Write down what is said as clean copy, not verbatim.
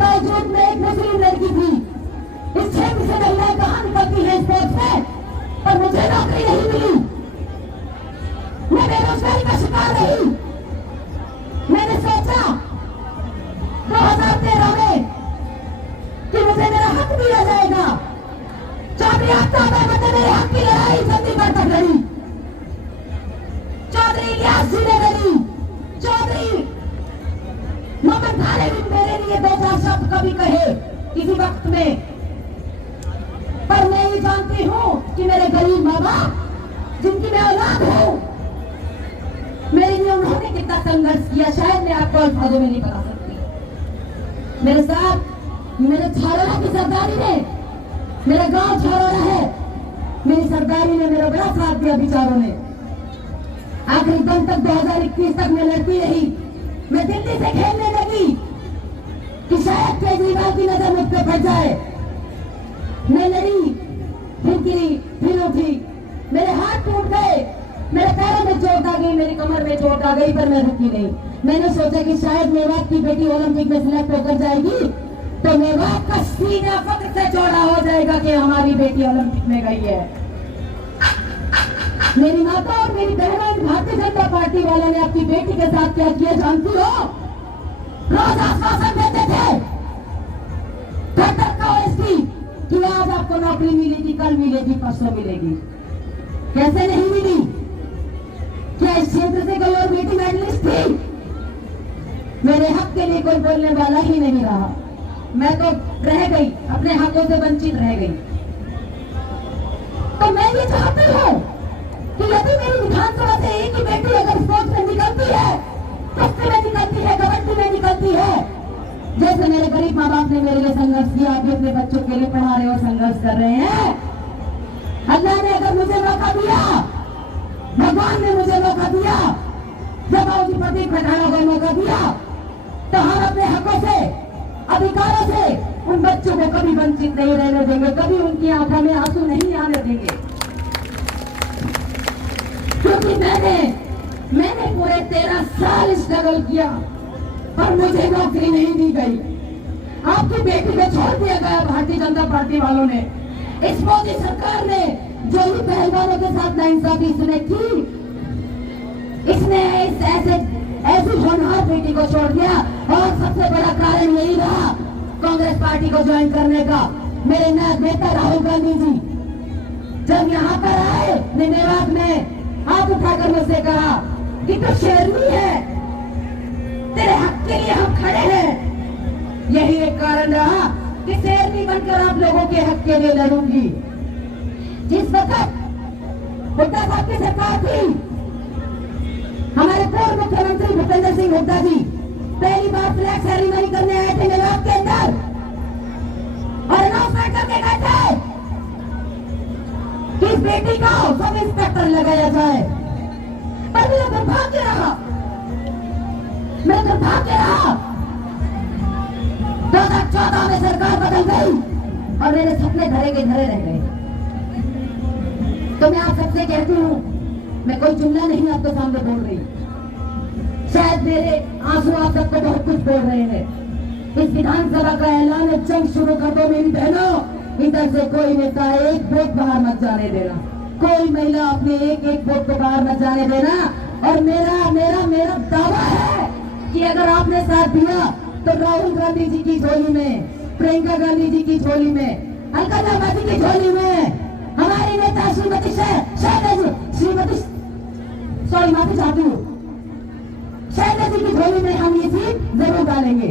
बावजूद मैं एक मुस्लिम लड़की थी, इस क्षेत्र से महिलाएं कहाँ निकलती है स्पोर्ट्स में, पर मुझे नौकरी नहीं मिली। मैं बेरोजगारी का शिकार रही। मैंने सोचा 2013 में कि मुझे मेरा हक दिया जाएगा। चौधरी आफ्ताब अहमद ने मेरे हक की लड़ाई चंडीगढ़ तक लड़ी, चौधरी इलियास जी ने लड़ी, चौधरी मोहम्मद खालिद भी मेरे लिए दो चार शब्द कभी कहे किसी वक्त में। पर मैं ये जानती हूँ कि मेरे गरीब माँ बाप जिनकी मैं औलाद हूँ, मेरे लिए उन्होंने कितना संघर्ष किया, शायद मैं आपको अल्फाजों में नहीं बता सकती। मेरे साथ मेरे छारोड़ा की सरदारी ने, मेरा गांव छारोड़ा है, मेरी सरदारी ने मेरा बड़ा साथ दिया। विचारों ने आखिरी दम तक 2021 तक मैं लड़ती रही। मैं दिल्ली से खेलने लगी कि शायद केजरीवाल की नजर मुझ पर पड़ जाए। मैं लड़ी, फिर गिरी, फिर उठी, मेरे हाथ टूट गए, मेरे पैरों में चोट आ गई, मेरी कमर में चोट आ गई, पर मैं रुकी नहीं। मैंने सोचा कि शायद मेवात की बेटी ओलंपिक में सिलेक्ट होकर जाएगी तो मेवात का सीना फख्र से चौड़ा हो जाएगा कि हमारी बेटी ओलंपिक में गई है। मेरी माता और मेरी बहनों, भारतीय जनता पार्टी वालों ने आपकी बेटी के साथ क्या किया जानती हो? रोज आश्वासन देते थे कि आज आपको नौकरी मिलेगी, कल मिलेगी, परसों मिलेगी। कैसे नहीं मिली? क्या इस क्षेत्र से कोई और बेटी मेडलिस्ट थी? मेरे हक के लिए कोई बोलने वाला ही नहीं रहा। मैं तो रह गई, अपने हकों से वंचित रह गई। तो मैं ये चाहती हूँ कि यदि मेरी विधानसभा से एक ही बेटी अगर स्पोर्ट्स में निकलती है, कुश्ती में निकलती है, कबड्डी में निकलती है, जैसे मेरे गरीब माँ बाप ने मेरे लिए संघर्ष किया, आप भी अपने बच्चों के लिए पढ़ा रहे हो, संघर्ष कर रहे हैं। अल्लाह ने अगर मुझे मौका दिया, भगवान ने मुझे मौका दिया, जब बाबूजी प्रदीप खटाना को मौका दिया, तो हम अपने हकों से, अधिकारों से उन बच्चों को कभी वंचित नहीं रहने देंगे, कभी उनकी आंखों में आंसू नहीं आने देंगे। क्योंकि मैंने पूरे 13 साल स्ट्रगल किया पर मुझे नौकरी नहीं दी गई। आपकी बेटी को छोड़ दिया गया भारतीय जनता पार्टी वालों ने। इस मोदी सरकार ने जो ही पहलवानों के साथ नाइंसाफी इसने की, इसने ऐसी होनहार बेटी को छोड़ दिया। और सबसे बड़ा कारण यही रहा कांग्रेस पार्टी को ज्वाइन करने का। मेरे नया नेता राहुल गांधी जी जब यहाँ पर आए मेवात में, हाथ उठाकर मुझसे कहा कि तू शेरनी है, तेरे हक के लिए हम खड़े हैं। यही एक कारण रहा कि शेरनी बनकर आप लोगों के हक के लिए लड़ूंगी। जिस वक्त हुड्डा साहब की सरकार थी, हमारे पूर्व मुख्यमंत्री भूपेंद्र सिंह हुड्डा जी पहली बार फ्लैग सेरेमनी करने आए थे मेवात के अंदर और अनाउंसमेंट करके गए थे कि इस बेटी को सब इंस्पेक्टर लगाया जाए। पर मेरा दुर्भाग्य रहा, मेरा दुर्भाग्य रहा 2014 में सरकार बदल गई और मेरे सपने धरे के धरे रह गए। तो मैं आप सबसे कहती हूँ, मैं कोई जुमला नहीं आपके सामने बोल रही, शायद मेरे आंसू आप सबको बहुत कुछ बोल रहे हैं। इस विधानसभा का ऐलान जंग शुरू कर दो मेरी बहनों। इधर से कोई नेता एक वोट बाहर मत जाने देना, कोई महिला अपने एक वोट को बाहर मत जाने देना। और मेरा मेरा मेरा दावा है कि अगर आपने साथ दिया तो राहुल गांधी जी की झोली में, प्रियंका गांधी जी की झोली में, अलका लामाजी की झोली में, हमारी नेता श्रीमती माफी चाहती हूँ, शैलजा जी की झोली में हम ये सीट जरूर डालेंगे।